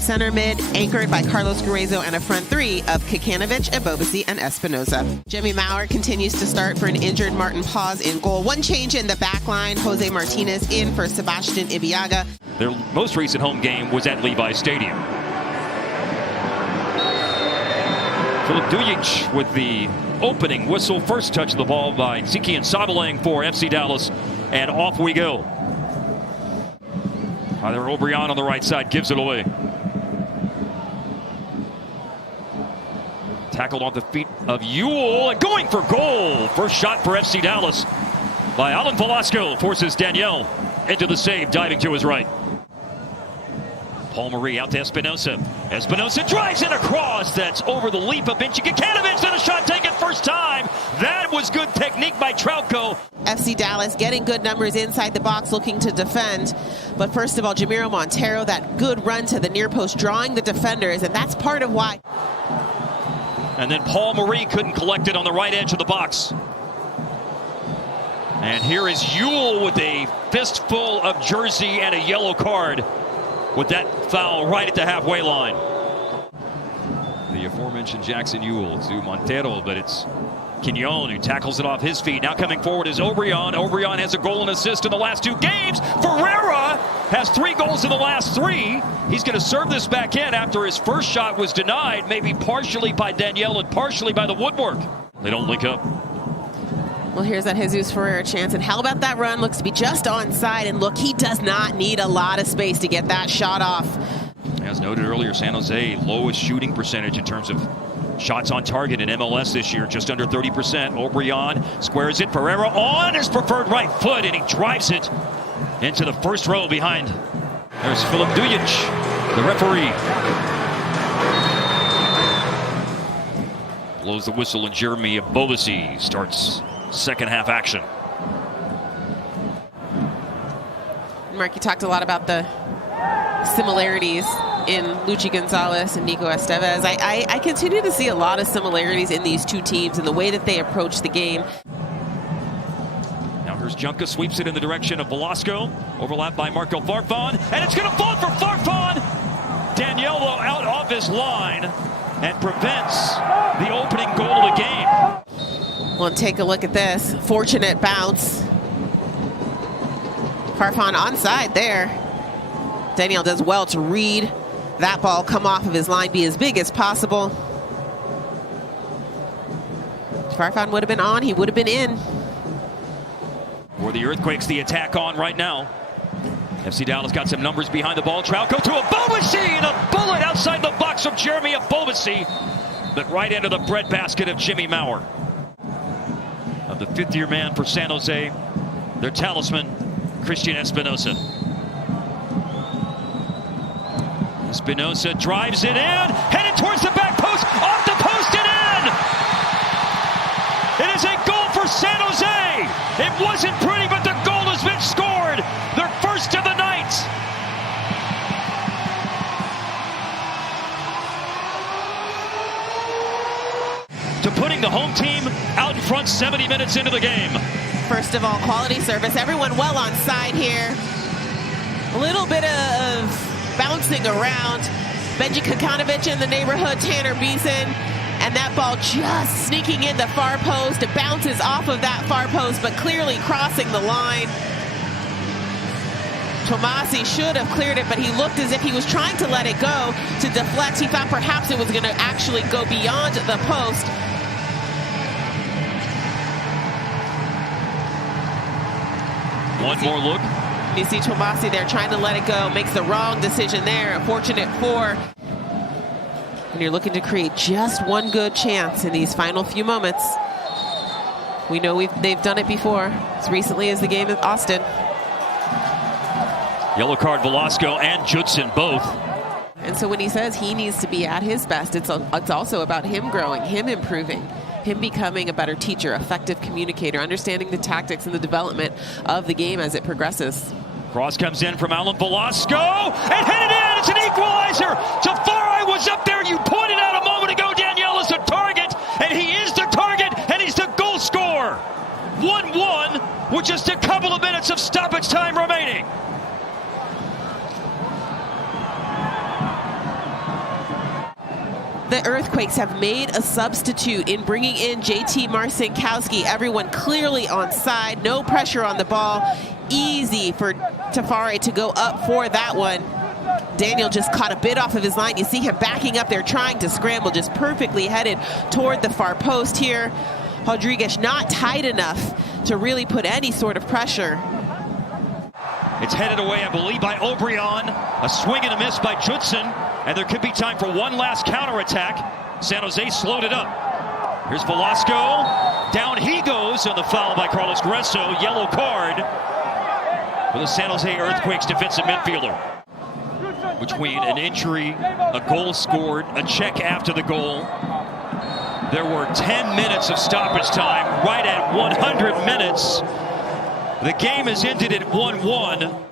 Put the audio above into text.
Center mid, anchored by Carlos Gruezo, and a front three of Kikanovic, Ebobisse, and Espinoza. Jimmy Maurer continues to start for an injured Martin Paz in goal. One change in the back line, Jose Martinez in for Sebastian Ibeagha. Their most recent home game was at Levi Stadium. Filip Dujic with the opening whistle. First touch of the ball by Ziki and Sabalang for FC Dallas. And off we go. Either Obrian on the right side gives it away. Tackled off the feet of Ewell and going for goal. First shot for FC Dallas by Alan Velasco. Forces Daniel into the save, diving to his right. Paul Marie out to Espinoza. Espinoza drives in across. That's over the leap of Vinci Kikanovic. And a shot taken first time. That was good technique by Trauco. FC Dallas getting good numbers inside the box, looking to defend. But first of all, Jamiro Montero, that good run to the near post, drawing the defenders. And that's part of why. And then Paul Marie couldn't collect it on the right edge of the box. And here is Ewell with a fistful of jersey and a yellow card, with that foul right at the halfway line. The aforementioned Jackson Ewell to Montero, but it's Quignon who tackles it off his feet. Now coming forward is Obrian. Obrian has a goal and assist in the last 2 games. Ferreira has 3 goals in the last 3. He's going to serve this back in after his first shot was denied, maybe partially by Danielle and partially by the woodwork. They don't link up. Well, here's that Jesus Ferreira chance. And how about that run? Looks to be just onside. And look, he does not need a lot of space to get that shot off. As noted earlier, San Jose lowest shooting percentage in terms of shots on target in MLS this year, just under 30%. Obrian squares it. Ferreira on his preferred right foot, and he drives it into the first row behind. There's Filip Dujic, the referee. Blows the whistle, and Jeremy Ebobisse starts second half action. Mark, you talked a lot about the similarities in Luchi Gonzalez and Nico Estevez. I continue to see a lot of similarities in these two teams and the way that they approach the game. Now here's Junca, sweeps it in the direction of Velasco. Overlapped by Marco Farfan, and it's going to fall for Farfan. Daniello out off his line and prevents the opening goal of the game. Well, take a look at this. Fortunate bounce. Farfan onside there. Daniel does well to read that ball come off of his line, be as big as possible. If Farfan would have been on, he would have been in. For the Earthquakes, the attack on right now. FC Dallas got some numbers behind the ball. Trauco to Ebobisse, and a bullet outside the box of Jeremy Ebobisse, but right into the breadbasket of Jimmy Maurer. Of the fifth-year man for San Jose, their talisman, Christian Espinoza. Espinoza drives it in, headed towards the back post, off the post and in! It is a goal for San Jose! It wasn't pretty, but the goal has been scored! Their first of the night! To putting the home team out in front 70 minutes into the game. First of all, quality service. Everyone well on side here. A little bit of bouncing around. Benji Kikanovic in the neighborhood, Tanner Beeson. And that ball just sneaking in the far post. It bounces off of that far post, but clearly crossing the line. Tomasi should have cleared it, but he looked as if he was trying to let it go to deflect. He thought perhaps it was going to actually go beyond the post. One more look. You see Tomasi there trying to let it go, makes the wrong decision there. Unfortunate for. And you're looking to create just one good chance in these final few moments. We know they've done it before, as recently as the game at Austin. Yellow card, Velasco and Judson both. And so when he says he needs to be at his best, it's also about him growing, him improving, him becoming a better teacher, effective communicator, understanding the tactics and the development of the game as it progresses. Cross comes in from Alan Velasco and headed in. It's an equalizer. Tafari was up there. You pointed out a moment ago Danielle is the target, and he is the target, and he's the goal scorer. 1-1 with just a couple of minutes of stoppage time remaining. The Earthquakes have made a substitute in bringing in JT Marcinkowski. Everyone clearly on side, no pressure on the ball. Easy for Tafari to go up for that one. Daniel just caught a bit off of his line. You see him backing up there, trying to scramble, just perfectly headed toward the far post here. Rodriguez not tight enough to really put any sort of pressure. It's headed away, I believe, by Obrian. A swing and a miss by Judson. And there could be time for one last counterattack. San Jose slowed it up. Here's Velasco. Down he goes on the foul by Carlos Grueso. Yellow card for the San Jose Earthquakes defensive midfielder. Between an injury, a goal scored, a check after the goal. There were 10 minutes of stoppage time, right at 100 minutes. The game has ended at 1-1.